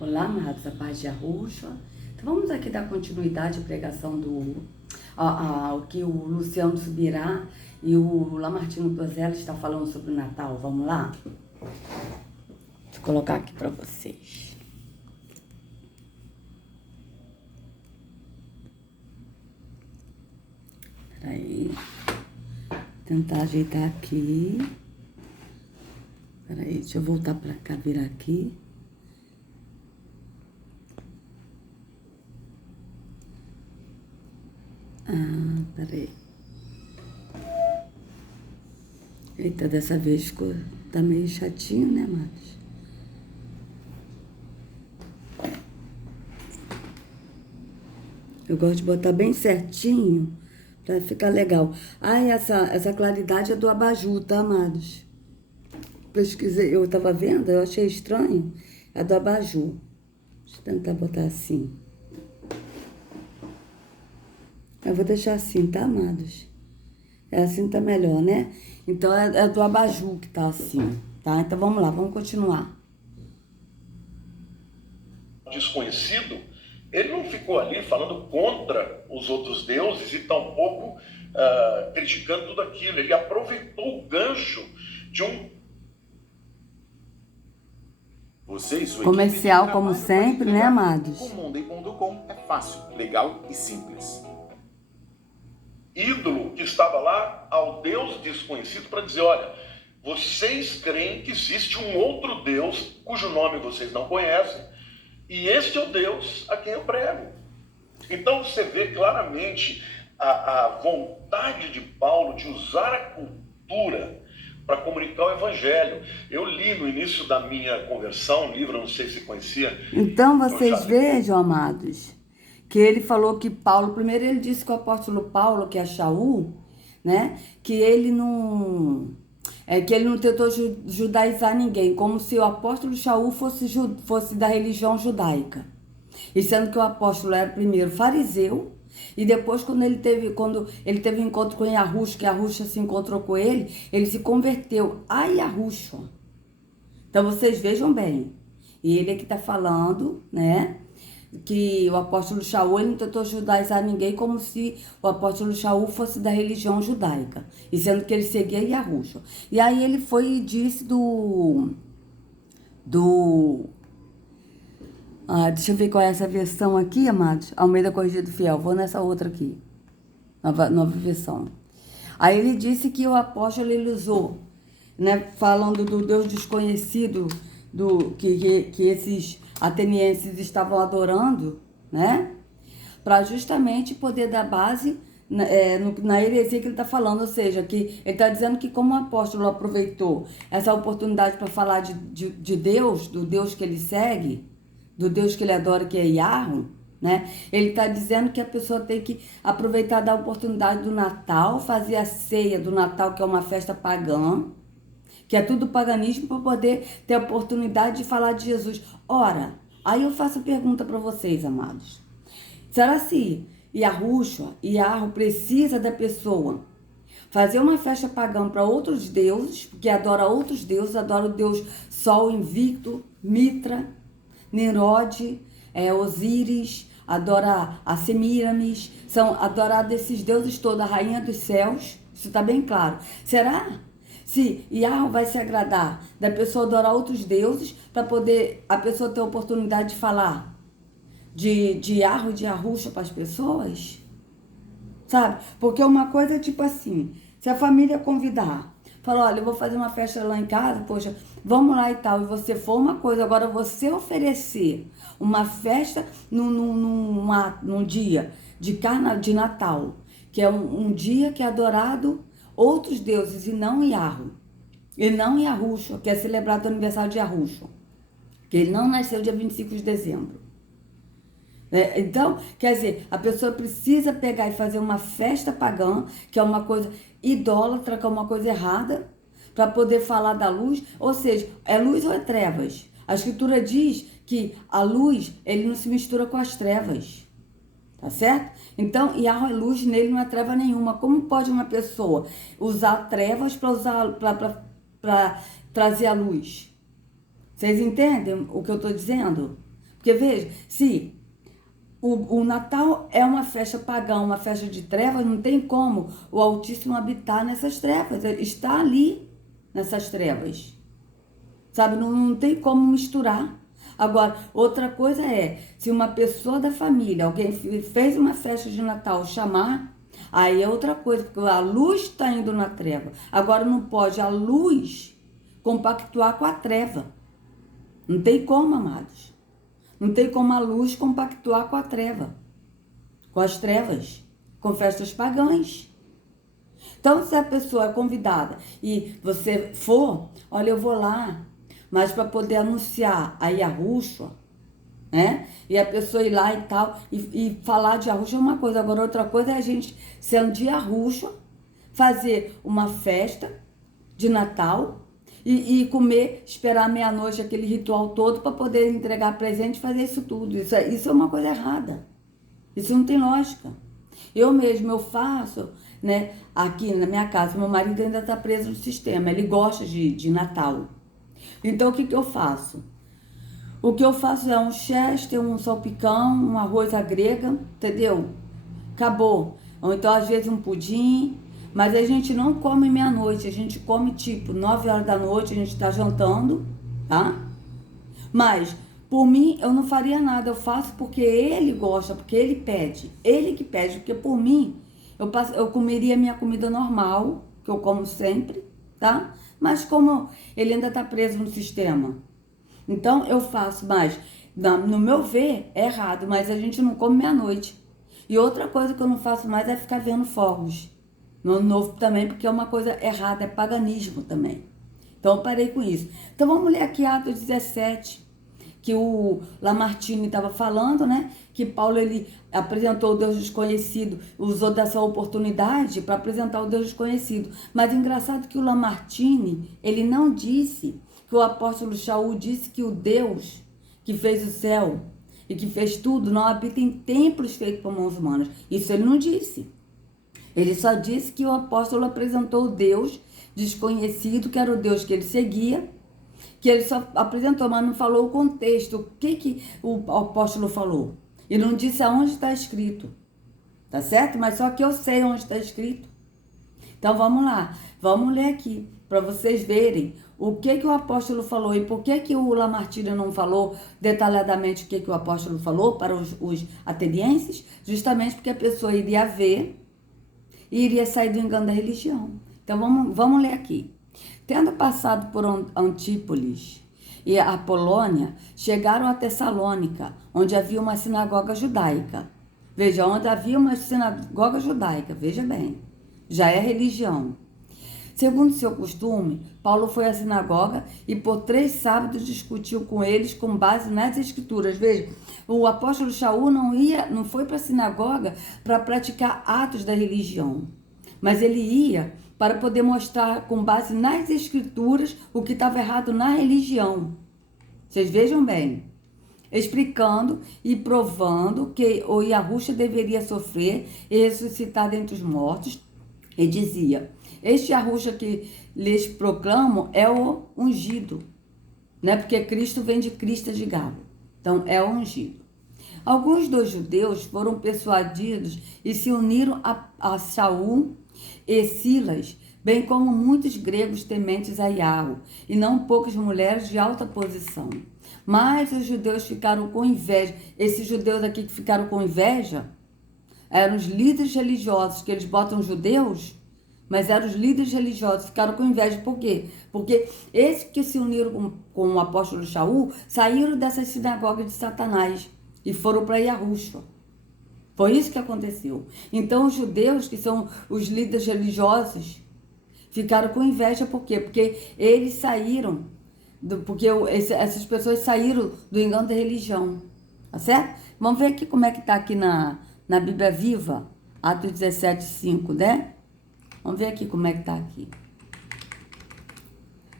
Olá, amados, a paz de Yahushua. Então vamos aqui dar continuidade à pregação o que o Luciano Subirá e o Lamartino Pozella está falando sobre o Natal. Vamos lá? Deixa eu colocar aqui para vocês. Peraí. Tentar ajeitar aqui. Peraí, deixa eu voltar para cá, virar aqui. Peraí. Eita, dessa vez ficou, tá meio chatinho, né, amados? Eu gosto de botar bem certinho pra ficar legal. Essa claridade é do abajur, tá, amados? Pesquisei, eu tava vendo, eu achei estranho. É do abajur. Deixa eu tentar botar assim. Eu vou deixar assim, tá, amados? É assim tá melhor, né? Então é do abajur que tá assim, tá? Então vamos lá, vamos continuar. Desconhecido, ele não ficou ali falando contra os outros deuses e tampouco criticando tudo aquilo. Ele aproveitou o gancho de um comercial, como sempre, né, amados? Com Monday.com é fácil, legal e simples. Ídolo que estava lá ao Deus desconhecido para dizer, olha, vocês creem que existe um outro Deus cujo nome vocês não conhecem e este é o Deus a quem eu prego. Então você vê claramente a vontade de Paulo de usar a cultura para comunicar o evangelho. Eu li no início da minha conversão um livro, não sei se conhecia. Então vocês vejam, amados, que ele falou que Paulo, primeiro ele disse que o apóstolo Paulo, que é Shaul, né, que ele não tentou judaizar ninguém, como se o apóstolo Shaul fosse da religião judaica. E sendo que o apóstolo era primeiro fariseu, e depois quando ele teve um encontro com Yahushua, que Yahushua se encontrou com ele se converteu a Yahushua. Então vocês vejam bem, e ele é que está falando, né, que o apóstolo Shaul ele não tentou judaizar ninguém como se o apóstolo Shaul fosse da religião judaica, e sendo que ele seguia Yahushua. E aí ele foi e disse deixa eu ver qual é essa versão aqui, amados. Almeida Corrigido Fiel. Vou nessa outra aqui. Nova versão. Aí ele disse que o apóstolo ele usou, né, falando do Deus desconhecido que esses atenienses estavam adorando, né, para justamente poder dar base na heresia que ele está falando, ou seja, que ele está dizendo que como o apóstolo aproveitou essa oportunidade para falar de Deus, do Deus que ele segue, do Deus que ele adora, que é Yahweh, né? Ele está dizendo que a pessoa tem que aproveitar da oportunidade do Natal, fazer a ceia do Natal, que é uma festa pagã, que é tudo paganismo, para poder ter a oportunidade de falar de Jesus. Ora, aí eu faço a pergunta para vocês, amados. Será se Yahushua precisa da pessoa fazer uma festa pagã para outros deuses, porque adora outros deuses, adora o Deus Sol, Invicto, Mitra, Nimrod, Osíris, adora a Semíramis, são adorados esses deuses todos, a rainha dos céus, isso está bem claro. Será se Yahweh vai se agradar da pessoa adorar outros deuses para poder a pessoa ter a oportunidade de falar de Yahweh, de Yahushua para as pessoas? Sabe? Porque uma coisa é tipo assim, se a família convidar, fala, olha, eu vou fazer uma festa lá em casa, poxa, vamos lá e tal, e você for uma coisa, agora você oferecer uma festa num dia de Natal, que é um dia que é adorado outros deuses e não Yahweh, e não Yahushua, que é celebrado o aniversário de Yahushua, que ele não nasceu dia 25 de dezembro. Então, quer dizer, a pessoa precisa pegar e fazer uma festa pagã, que é uma coisa idólatra, que é uma coisa errada, para poder falar da luz. Ou seja, é luz ou é trevas? A escritura diz que a luz, ele não se mistura com as trevas. Tá certo? Então, Yahweh é luz, nele não é treva nenhuma. Como pode uma pessoa usar trevas para trazer a luz? Vocês entendem o que eu estou dizendo? Porque veja, se o Natal é uma festa pagã, uma festa de trevas, não tem como o Altíssimo habitar nessas trevas, está ali nessas trevas, sabe? Não tem como misturar. Agora, outra coisa é, se uma pessoa da família, alguém fez uma festa de Natal, chamar, aí é outra coisa, porque a luz está indo na treva. Agora, não pode a luz compactuar com a treva. Não tem como, amados. Não tem como a luz compactuar com a treva, com as trevas, com festas pagãs. Então, se a pessoa é convidada e você for, olha, eu vou lá, mas para poder anunciar a Yahushua, né? E a pessoa ir lá e tal, e falar de Yahushua é uma coisa. Agora, outra coisa é a gente, sendo de Yahushua, fazer uma festa de Natal e comer, esperar meia-noite, aquele ritual todo para poder entregar presente e fazer isso tudo. Isso é uma coisa errada. Isso não tem lógica. Eu mesmo, eu faço, né, aqui na minha casa, meu marido ainda está preso no sistema, ele gosta de Natal. Então, o que eu faço? O que eu faço é um chester, um salpicão, um arroz à grega, entendeu? Acabou. Ou então, às vezes, um pudim. Mas a gente não come meia-noite, a gente come tipo 9 horas da noite, a gente tá jantando, tá? Mas, por mim, eu não faria nada, eu faço porque ele gosta, porque ele pede. Ele que pede, porque por mim, eu comeria minha comida normal, que eu como sempre, tá? Mas como ele ainda tá preso no sistema, então eu faço, mas no meu ver é errado, mas a gente não come meia-noite. E outra coisa que eu não faço mais é ficar vendo fogos. No Ano Novo também, porque é uma coisa errada, é paganismo também. Então eu parei com isso. Então vamos ler aqui Atos 17, que o Lamartine estava falando, né? Que Paulo, ele apresentou o Deus desconhecido, usou dessa oportunidade para apresentar o Deus desconhecido. Mas engraçado que o Lamartine, ele não disse que o apóstolo Shaul disse que o Deus que fez o céu e que fez tudo não habita em templos feitos por mãos humanas. Isso ele não disse. Ele só disse que o apóstolo apresentou o Deus desconhecido, que era o Deus que ele seguia, que ele só apresentou, mas não falou o contexto, o que o apóstolo falou. E não disse aonde está escrito, tá certo? Mas só que eu sei onde está escrito. Então vamos lá, vamos ler aqui, para vocês verem o que o apóstolo falou e por que o Lamartine não falou detalhadamente o que o apóstolo falou para os atenienses, justamente porque a pessoa iria ver e iria sair do engano da religião. Então vamos ler aqui. Tendo passado por Antípolis e a Polônia, chegaram a Tessalônica, onde havia uma sinagoga judaica. Veja, onde havia uma sinagoga judaica, veja bem, já é religião. Segundo seu costume, Paulo foi à sinagoga e por 3 sábados discutiu com eles com base nas escrituras. Veja, o apóstolo Shaul não foi para a sinagoga para praticar atos da religião, mas ele ia para poder mostrar com base nas escrituras o que estava errado na religião. Vocês vejam bem, explicando e provando que o Yahushua deveria sofrer e ressuscitar dentre os mortos. E dizia: este Yahushua que lhes proclamo é o ungido, né? Porque Cristo vem de crista de galo. Então, é o ungido. Alguns dos judeus foram persuadidos e se uniram a Shaul e Silas, bem como muitos gregos tementes a Yahweh, e não poucas mulheres de alta posição. Mas os judeus ficaram com inveja. Esses judeus aqui que ficaram com inveja eram os líderes religiosos, que eles botam judeus, mas eram os líderes religiosos, ficaram com inveja. Por quê? Porque esses que se uniram com o apóstolo Shaul saíram dessas sinagogas de Satanás e foram para Yahushua. Foi isso que aconteceu. Então os judeus, que são os líderes religiosos, ficaram com inveja. Por quê? Porque eles saíram, essas pessoas saíram do engano da religião. Tá certo? Vamos ver aqui como é que está aqui na Bíblia Viva, Atos 17, 5, né? Vamos ver aqui como é que está aqui.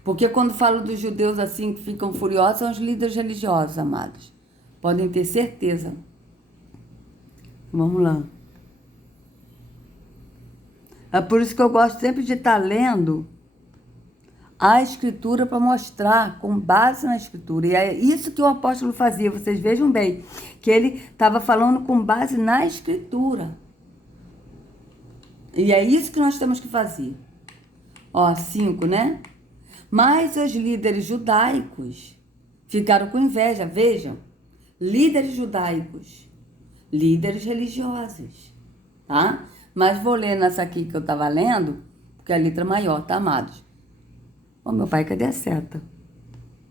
Porque quando falo dos judeus assim, que ficam furiosos, são os líderes religiosos, amados. Podem ter certeza. Vamos lá. É por isso que eu gosto sempre de estar lendo a Escritura para mostrar, com base na Escritura. E é isso que o apóstolo fazia. Vocês vejam bem, que ele estava falando com base na Escritura. E é isso que nós temos que fazer. Ó, 5, né? Mas os líderes judaicos ficaram com inveja. Vejam, líderes judaicos, líderes religiosos, tá? Mas vou ler nessa aqui que eu estava lendo, porque é a letra maior, tá, amados? Ô, meu pai, cadê a seta?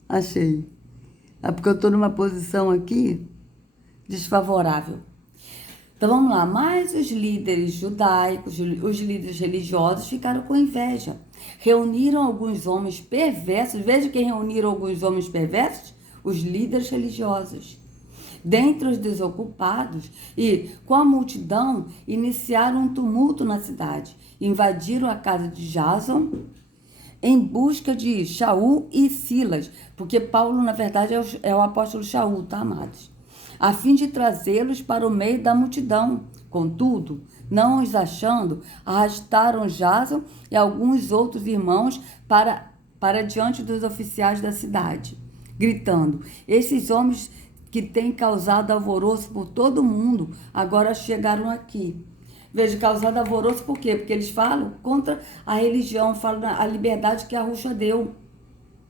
Achei. É porque eu estou numa posição aqui desfavorável. Então, vamos lá. Mas os líderes judaicos, os líderes religiosos ficaram com inveja. Reuniram alguns homens perversos. Veja quem reuniram alguns homens perversos? Os líderes religiosos. Dentre os desocupados e, com a multidão, iniciaram um tumulto na cidade. Invadiram a casa de Jason em busca de Shaul e Silas, porque Paulo, na verdade, é o apóstolo Shaul, tá, amados? A fim de trazê-los para o meio da multidão. Contudo, não os achando, arrastaram Jason e alguns outros irmãos para diante dos oficiais da cidade, gritando: esses homens que têm causado alvoroço por todo o mundo, agora chegaram aqui. Veja, causado alvoroço por quê? Porque eles falam contra a religião, falam a liberdade que a Rússia deu.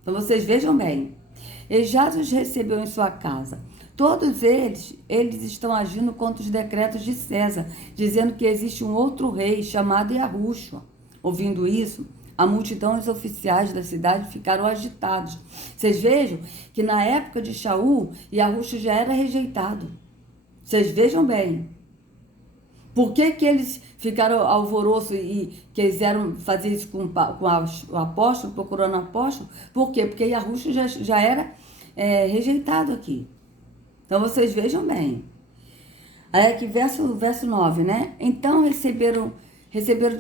Então, vocês vejam bem. E já os recebeu em sua casa. Todos eles estão agindo contra os decretos de César, dizendo que existe um outro rei chamado Yahushua. Ouvindo isso, a multidão e os oficiais da cidade ficaram agitados. Vocês vejam que na época de Shaul, Yahushua já era rejeitado. Vocês vejam bem. Por que eles ficaram alvoroço e quiseram fazer isso com o apóstolo, procurando o apóstolo? Por quê? Porque Yahushua já era rejeitado aqui. Então, vocês vejam bem. Aí aqui, verso 9, né? Então, receberam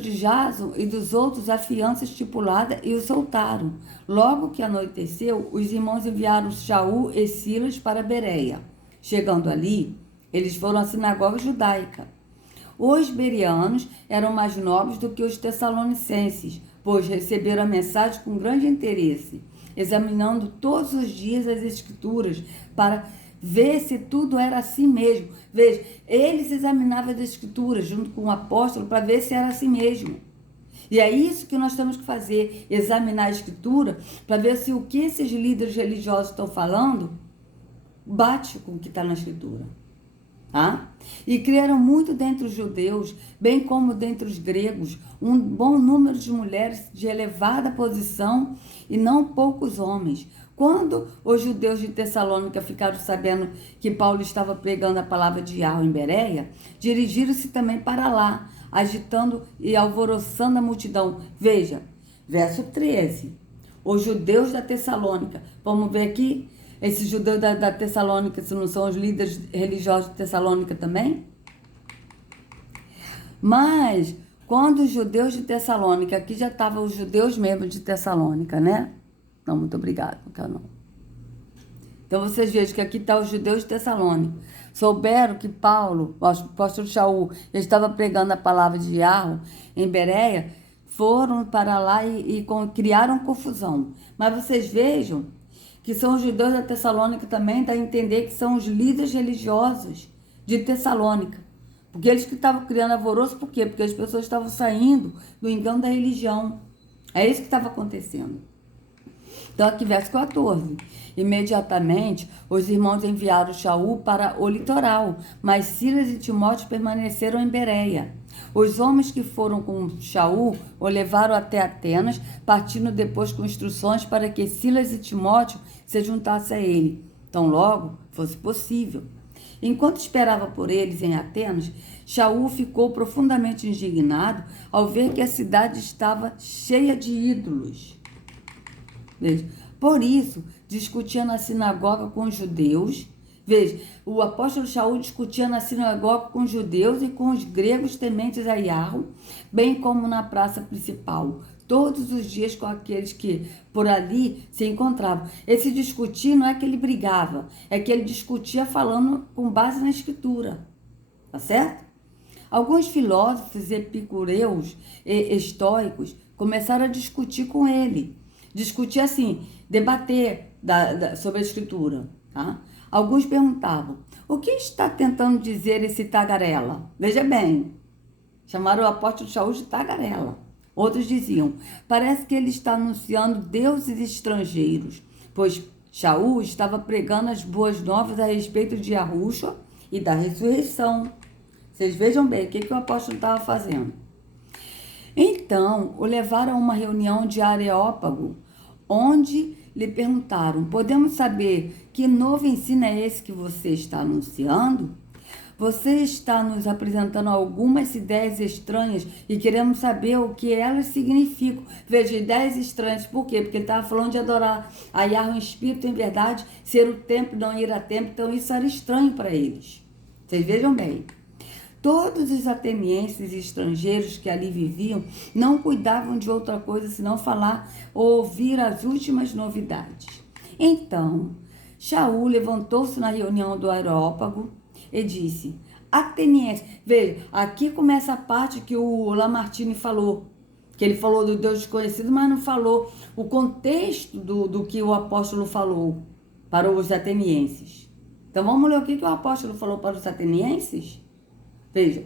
de Jason e dos outros a fiança estipulada e o soltaram. Logo que anoiteceu, os irmãos enviaram Shaul e Silas para Bereia. Chegando ali, eles foram à sinagoga judaica. Os bereanos eram mais nobres do que os tessalonicenses, pois receberam a mensagem com grande interesse, examinando todos os dias as escrituras para ver se tudo era assim mesmo. Veja, eles examinavam as escrituras junto com o apóstolo para ver se era assim mesmo. E é isso que nós temos que fazer, examinar a escritura para ver se o que esses líderes religiosos estão falando bate com o que está na escritura. Tá? E criaram muito dentre os judeus, bem como dentre os gregos, um bom número de mulheres de elevada posição e não poucos homens. Quando os judeus de Tessalônica ficaram sabendo que Paulo estava pregando a palavra de Yahweh em Bereia, dirigiram-se também para lá, agitando e alvoroçando a multidão. Veja, verso 13. Os judeus da Tessalônica, vamos ver aqui, esses judeus da Tessalônica, se não são os líderes religiosos de Tessalônica também? Mas, quando os judeus de Tessalônica, aqui já estavam os judeus mesmo de Tessalônica, né? Não, muito obrigada, não. Então, vocês vejam que aqui está os judeus de Tessalônica. Souberam que Paulo, o apóstolo Shaul, estava pregando a palavra de Yahweh em Bereia, foram para lá e criaram confusão. Mas vocês vejam que são os judeus da Tessalônica também, dá a entender que são os líderes religiosos de Tessalônica. Porque eles que estavam criando alvoroço, por quê? Porque as pessoas estavam saindo do engano da religião. É isso que estava acontecendo. Então, aqui, verso 14. Imediatamente, os irmãos enviaram Shaul para o litoral, mas Silas e Timóteo permaneceram em Bereia. Os homens que foram com Shaul o levaram até Atenas, partindo depois com instruções para que Silas e Timóteo se juntassem a ele, tão logo fosse possível. Enquanto esperava por eles em Atenas, Shaul ficou profundamente indignado ao ver que a cidade estava cheia de ídolos. Veja, por isso, discutia na sinagoga com os judeus. Veja, o apóstolo Shaul discutia na sinagoga com os judeus e com os gregos tementes a Yahweh, bem como na praça principal, todos os dias com aqueles que por ali se encontravam. Esse discutir não é que ele brigava, é que ele discutia falando com base na escritura, tá certo? Alguns filósofos epicureus e estoicos começaram a discutir com ele. discutir assim, debater sobre a escritura, tá? Alguns perguntavam, o que está tentando dizer esse tagarela? Veja bem, chamaram o apóstolo Shaul de tagarela. Outros diziam, parece que ele está anunciando deuses estrangeiros, pois Shaul estava pregando as boas novas a respeito de Yahushua e da ressurreição. Vocês vejam bem o que o apóstolo estava fazendo. Então, o levaram a uma reunião de Areópago, onde lhe perguntaram, podemos saber que novo ensino é esse que você está anunciando? Você está nos apresentando algumas ideias estranhas e queremos saber o que elas significam. Veja, ideias estranhas, por quê? Porque ele estava falando de adorar a Yahweh em espírito, em verdade, ser o templo, não ir a templo, então isso era estranho para eles. Vocês vejam bem. Todos os atenienses e estrangeiros que ali viviam não cuidavam de outra coisa senão falar ou ouvir as últimas novidades. Então, Shaul levantou-se na reunião do Areópago e disse, atenienses, veja, aqui começa a parte que o Lamartine falou, que ele falou do Deus desconhecido, mas não falou o contexto do que o apóstolo falou para os atenienses. Então, vamos ler o que o apóstolo falou para os atenienses? Veja,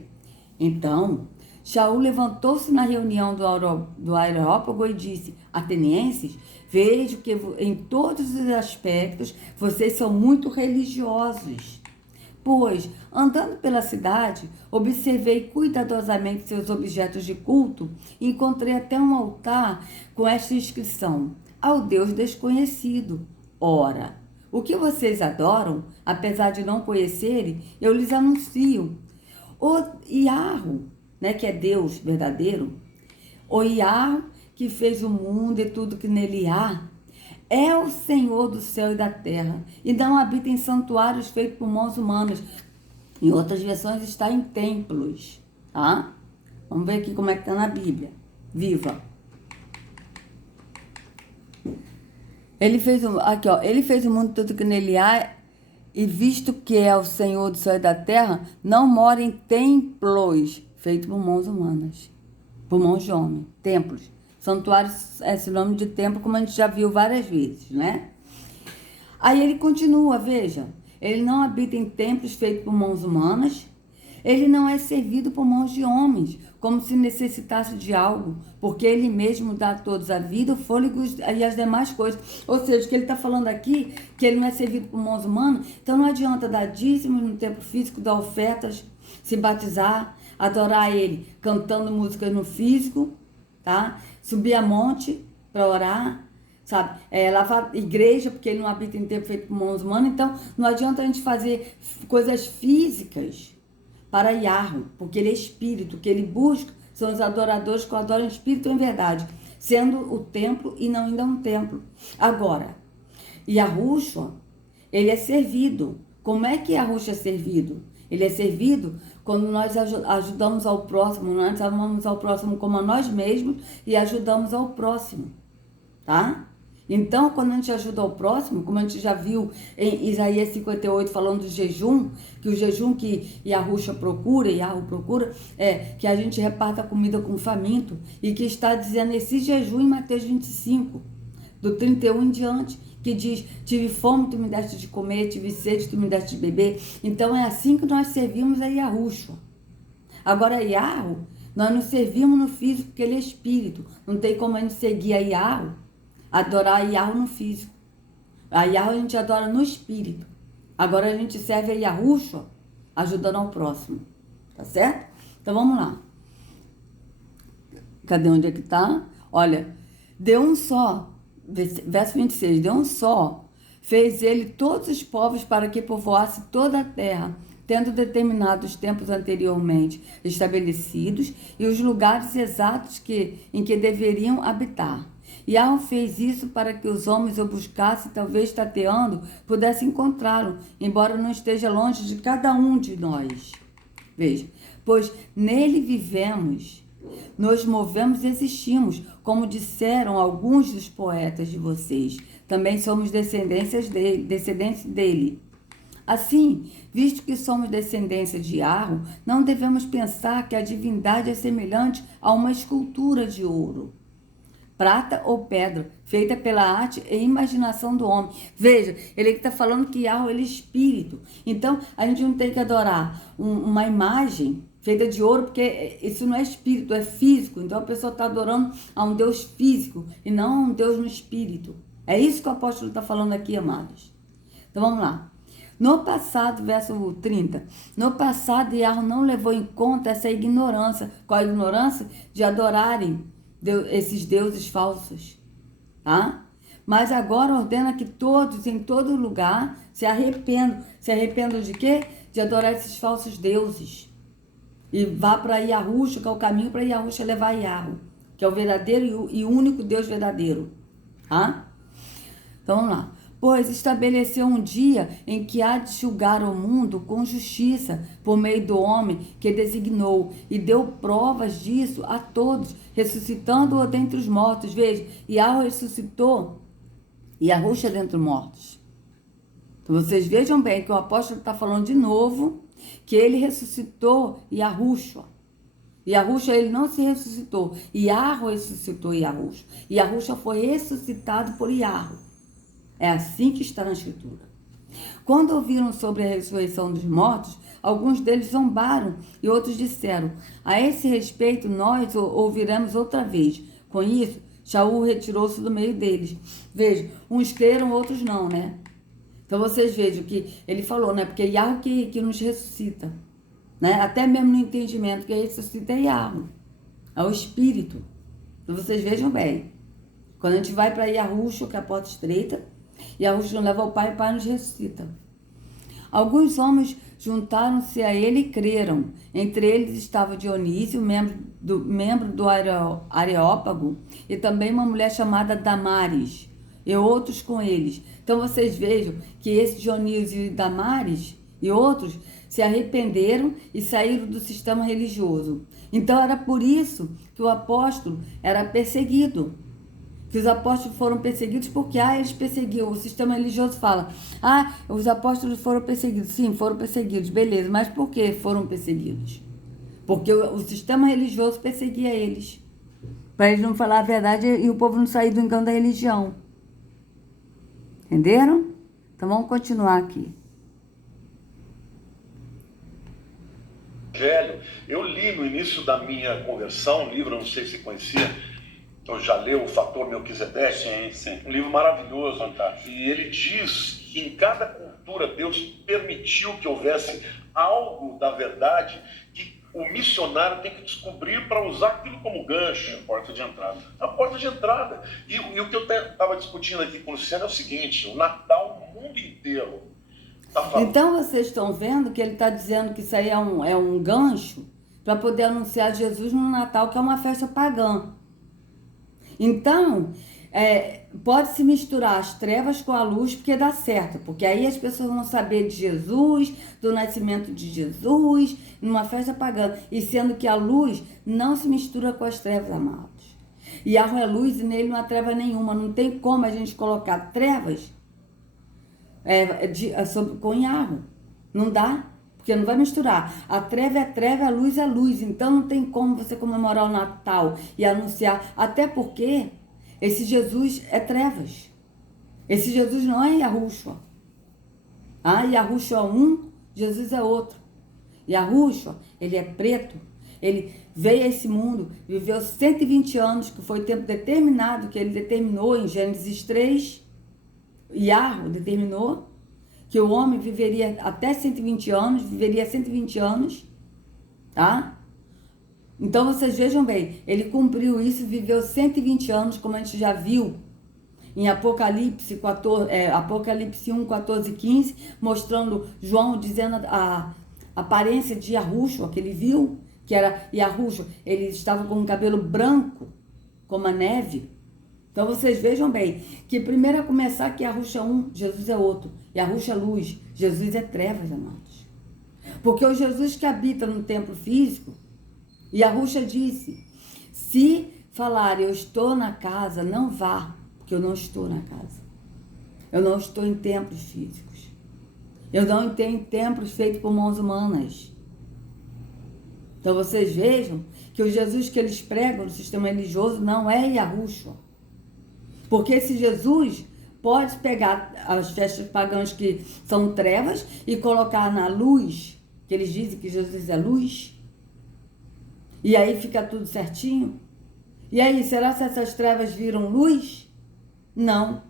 então, Shaul levantou-se na reunião do Areópago e disse, atenienses, vejo que em todos os aspectos vocês são muito religiosos. Pois, andando pela cidade, observei cuidadosamente seus objetos de culto e encontrei até um altar com esta inscrição, ao Deus desconhecido. Ora, o que vocês adoram, apesar de não conhecerem, eu lhes anuncio. O Yahweh, né, que é Deus verdadeiro, o Yahweh que fez o mundo e tudo que nele há, é o Senhor do céu e da terra, e não habita em santuários feitos por mãos humanas. Em outras versões está em templos, tá? Vamos ver aqui como é que está na Bíblia. Viva! Ele fez o mundo tudo que nele há, e visto que é o Senhor do céu e da terra, não mora em templos feitos por mãos humanas, por mãos de homem, templos. Santuário é sinônimo de templo, como a gente já viu várias vezes, né? Aí ele continua, veja, ele não habita em templos feitos por mãos humanas, ele não é servido por mãos de homens, como se necessitasse de algo, porque ele mesmo dá a todos a vida, o fôlego e as demais coisas. Ou seja, o que ele está falando aqui, que ele não é servido por mãos humanas, então não adianta dar dízimos no templo físico, dar ofertas, se batizar, adorar ele cantando músicas no físico, tá? Subir a monte para orar, sabe? Lavar igreja, porque ele não habita em templo feito por mãos humanas, então não adianta a gente fazer coisas físicas para Yahweh, porque ele é espírito, que ele busca, são os adoradores que adoram em espírito e em verdade, sendo o templo e não ainda um templo. Agora, Yahushua, ele é servido. Como é que Yahushua é servido? Ele é servido quando nós ajudamos ao próximo, nós amamos ao próximo como a nós mesmos e ajudamos ao próximo, tá? Então, quando a gente ajuda ao próximo, como a gente já viu em Isaías 58, falando do jejum, que o jejum que Yahushua procura, Yahweh procura, é que a gente reparta a comida com o faminto, e que está dizendo esse jejum em Mateus 25, do 31 em diante, que diz, tive fome, tu me deste de comer, tive sede, tu me deste de beber. Então, é assim que nós servimos a Yahushua. Agora, Yahweh, nós não servimos no físico, porque ele é espírito. Não tem como a gente seguir a Yahweh, adorar a Yahweh no físico. A Yahweh a gente adora no espírito. Agora a gente serve a Yahushua ajudando ao próximo. Tá certo? Então vamos lá. Cadê onde é que tá? Olha, deu um só, verso 26, deu um só, fez ele todos os povos para que povoasse toda a terra, tendo determinados tempos anteriormente estabelecidos e os lugares exatos em que deveriam habitar. Yahweh fez isso para que os homens o buscassem, talvez tateando, pudessem encontrá-lo, embora não esteja longe de cada um de nós. Veja, pois nele vivemos, nos movemos e existimos, como disseram alguns dos poetas de vocês. Também somos descendentes dele. Assim, visto que somos descendência de Yahweh, não devemos pensar que a divindade é semelhante a uma escultura de ouro. prata ou pedra, feita pela arte e imaginação do homem. Veja, ele está falando que Yahweh, ele é espírito. Então, a gente não tem que adorar uma imagem feita de ouro, porque isso não é espírito, é físico. Então, a pessoa está adorando a um Deus físico e não a um Deus no espírito. É isso que o apóstolo está falando aqui, amados. Então, vamos lá. No passado, verso 30, no passado, Yahweh não levou em conta essa ignorância. Qual a ignorância? De adorarem esses deuses falsos, tá? Mas agora ordena que todos, em todo lugar, se arrependam. Se arrependam de quê? De adorar esses falsos deuses. E vá para Yahushua, que é o caminho para Yahushua levar Yahweh, que é o verdadeiro e único Deus verdadeiro, tá? Então, vamos lá. Pois estabeleceu um dia em que há de julgar o mundo com justiça por meio do homem que designou e deu provas disso a todos, ressuscitando-o dentre os mortos. Veja, Yahweh ressuscitou Yahushua dentre os mortos. Então vocês vejam bem que o apóstolo está falando de novo que ele ressuscitou Yahushua. Yahushua, ele não se ressuscitou. Yahweh ressuscitou Yahushua. Yahushua foi ressuscitado por Yahweh. É assim que está na Escritura. Quando ouviram sobre a ressurreição dos mortos, alguns deles zombaram e outros disseram: a esse respeito nós ouviremos outra vez. Com isso, Shaul retirou-se do meio deles. Veja, uns creram, outros não, né? Então vocês vejam que ele falou, né? Porque é Yahweh que nos ressuscita, né? Até mesmo no entendimento que ressuscita é Yahweh, é o Espírito. Então vocês vejam bem. Quando a gente vai para Yahushua, que é a porta estreita, Yahushua leva ao Pai e o Pai nos ressuscita. Alguns homens juntaram-se a ele e creram. Entre eles estava Dionísio, membro do Areópago, e também uma mulher chamada Damares, e outros com eles. Então vocês vejam que esse Dionísio e Damares e outros se arrependeram e saíram do sistema religioso. Então era por isso que o apóstolo era perseguido. Que os apóstolos foram perseguidos porque eles perseguiam. O sistema religioso fala, os apóstolos foram perseguidos. Sim, foram perseguidos, beleza. Mas por que foram perseguidos? Porque o sistema religioso perseguia eles. Para eles não falar a verdade e o povo não sair do engano da religião. Entenderam? Então vamos continuar aqui. Evangelho, eu li no início da minha conversão, um livro, não sei se você conhecia, então já leu O Fator Melquisedeque? Sim, sim. Um livro maravilhoso. Fantástico. E ele diz que em cada cultura Deus permitiu que houvesse algo da verdade que o missionário tem que descobrir para usar aquilo como gancho. A porta de entrada. A porta de entrada. E o que eu estava discutindo aqui com o Luciano é o seguinte: o Natal, o mundo inteiro está falando. Então vocês estão vendo que ele está dizendo que isso aí é um gancho para poder anunciar Jesus no Natal, que é uma festa pagã. Então, pode-se misturar as trevas com a luz, porque dá certo. Porque aí as pessoas vão saber de Jesus, do nascimento de Jesus, numa festa pagã. E sendo que a luz não se mistura com as trevas, amados. E Yahweh é luz e nele não há treva nenhuma. Não tem como a gente colocar trevas com Yahweh. Não dá. Porque não vai misturar. A treva é treva, a luz é luz. Então não tem como você comemorar o Natal e anunciar. Até porque esse Jesus é trevas. Esse Jesus não é Yahushua. Yahushua é um, Jesus é outro. Yahushua, ele é preto. Ele veio a esse mundo, viveu 120 anos, que foi o tempo determinado, que ele determinou em Gênesis 3. Yahweh determinou que o homem viveria até 120 anos, viveria 120 anos, tá? Então vocês vejam bem, ele cumpriu isso, viveu 120 anos, como a gente já viu em Apocalipse 1, 14 e 15, mostrando João dizendo a aparência de Yahushua, que ele viu, que era Yahushua, ele estava com um cabelo branco, como a neve. Então vocês vejam bem, que primeiro a começar que Yahushua é um, Jesus é outro. Yahushua é luz, Jesus é trevas, amados. Porque o Jesus que habita no templo físico, Yahushua disse, se falar eu estou na casa, não vá, porque eu não estou na casa. Eu não estou em templos físicos. Eu não tenho templos feitos por mãos humanas. Então vocês vejam que o Jesus que eles pregam no sistema religioso não é Yahushua. Porque esse Jesus pode pegar as festas pagãs que são trevas e colocar na luz, que eles dizem que Jesus é luz, e aí fica tudo certinho. E aí, será que essas trevas viram luz? Não,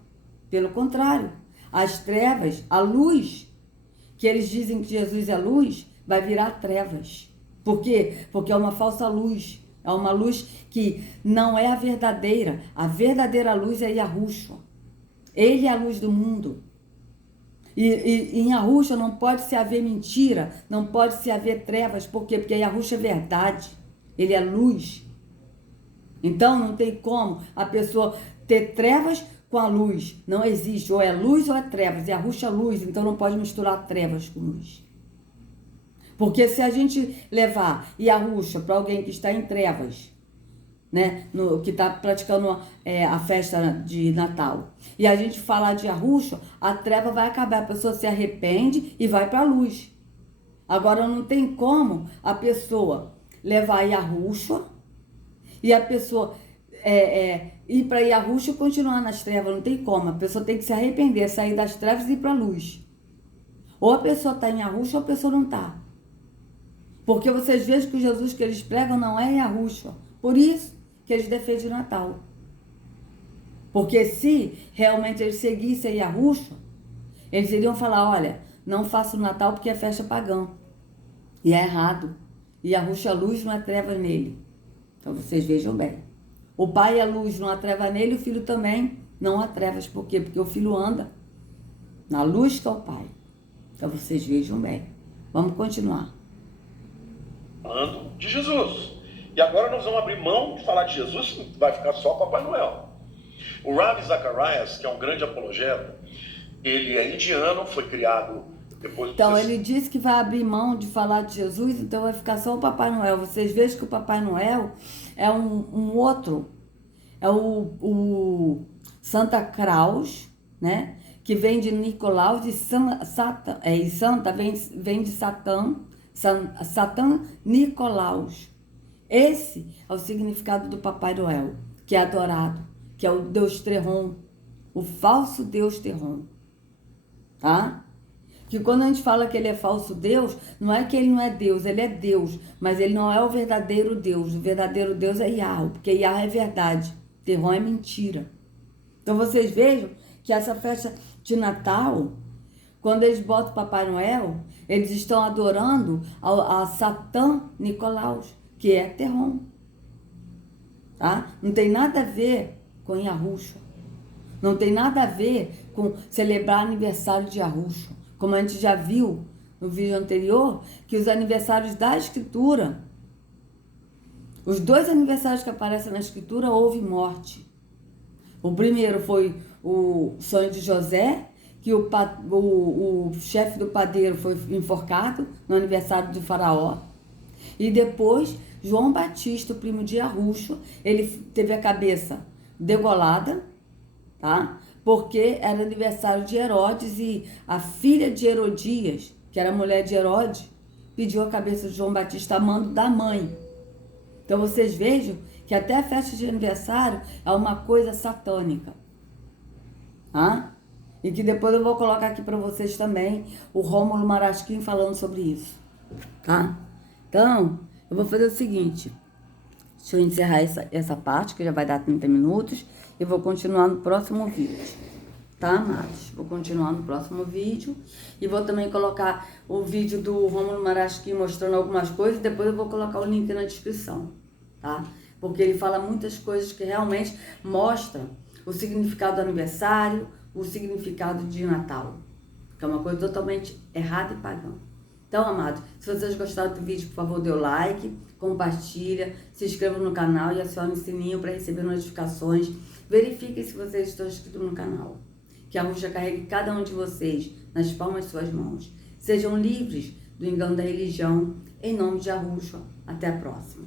pelo contrário. As trevas, a luz, que eles dizem que Jesus é luz, vai virar trevas. Por quê? Porque é uma falsa luz. É uma luz que não é a verdadeira. A verdadeira luz é Yahushua. Ele é a luz do mundo. E em Yahushua não pode se haver mentira, não pode se haver trevas. Por quê? Porque Yahushua é verdade. Ele é luz. Então não tem como a pessoa ter trevas com a luz. Não existe. Ou é luz ou é trevas. Yahushua é luz, então não pode misturar trevas com luz. Porque se a gente levar Yahushua para alguém que está em trevas, né, que está praticando a festa de Natal, e a gente falar de Yahushua, a treva vai acabar, a pessoa se arrepende e vai para a luz. Agora não tem como a pessoa levar Yahushua e a pessoa ir para Yahushua e continuar nas trevas, não tem como. A pessoa tem que se arrepender, sair das trevas e ir para a luz. Ou a pessoa está em Yahushua ou a pessoa não está. Porque vocês vejam que o Jesus que eles pregam não é Yahushua. Por isso que eles defendem o Natal. Porque se realmente eles seguissem Yahushua, eles iriam falar, olha, não faça o Natal porque é festa pagã. E é errado. E Yahushua é luz, não há treva nele. Então vocês vejam bem. O pai é luz, não há treva nele, o filho também não há trevas. Por quê? Porque o filho anda na luz que é o pai. Então vocês vejam bem. Vamos continuar. Falando de Jesus. E agora nós vamos abrir mão de falar de Jesus, vai ficar só Papai Noel. O Ravi Zacharias, que é um grande apologeta, ele é indiano, foi criado depois... Então ele disse que vai abrir mão de falar de Jesus, então vai ficar só o Papai Noel. Vocês vejam que o Papai Noel é um outro, é o Santa Claus, né? Que vem de Nicolaus e Santa vem de Satã Nicolaus. Esse é o significado do Papai Noel, que é adorado, que é o Deus Terron, o falso Deus Terron, tá? Que quando a gente fala que ele é falso Deus, não é que ele não é Deus, ele é Deus, mas ele não é o verdadeiro Deus. O verdadeiro Deus é Yahweh, porque Yahweh é verdade, Terron é mentira. Então vocês vejam que essa festa de Natal, quando eles botam Papai Noel, eles estão adorando a Satã Nicolaus, que é Terron. Tá? Não tem nada a ver com Yahushua. Não tem nada a ver com celebrar aniversário de Yahushua. Como a gente já viu no vídeo anterior, que os aniversários da Escritura, os 2 aniversários que aparecem na Escritura, houve morte. O primeiro foi o sonho de José, que o chefe do padeiro foi enforcado no aniversário de Faraó. E depois, João Batista, o primo de Yahushua, ele teve a cabeça degolada, tá? Porque era aniversário de Herodes e a filha de Herodias, que era a mulher de Herodes, pediu a cabeça de João Batista a mando da mãe. Então vocês vejam que até a festa de aniversário é uma coisa satânica. Tá? E que depois eu vou colocar aqui para vocês também o Rômulo Marasquim falando sobre isso. Tá? Então, eu vou fazer o seguinte. Deixa eu encerrar essa parte, que já vai dar 30 minutos. E vou continuar no próximo vídeo. Tá, amados? Vou continuar no próximo vídeo. E vou também colocar o vídeo do Rômulo Marasquim mostrando algumas coisas. Depois eu vou colocar o link na descrição. Tá? Porque ele fala muitas coisas que realmente mostram o significado do aniversário, o significado de Natal. Que é uma coisa totalmente errada e pagã. Então, amado, se vocês gostaram do vídeo, por favor, dê o like, compartilha, se inscreva no canal e acione o sininho para receber notificações. Verifiquem se vocês estão inscritos no canal. Que a Yahushua carregue cada um de vocês nas palmas de suas mãos. Sejam livres do engano da religião, em nome de Yahushua. Até a próxima.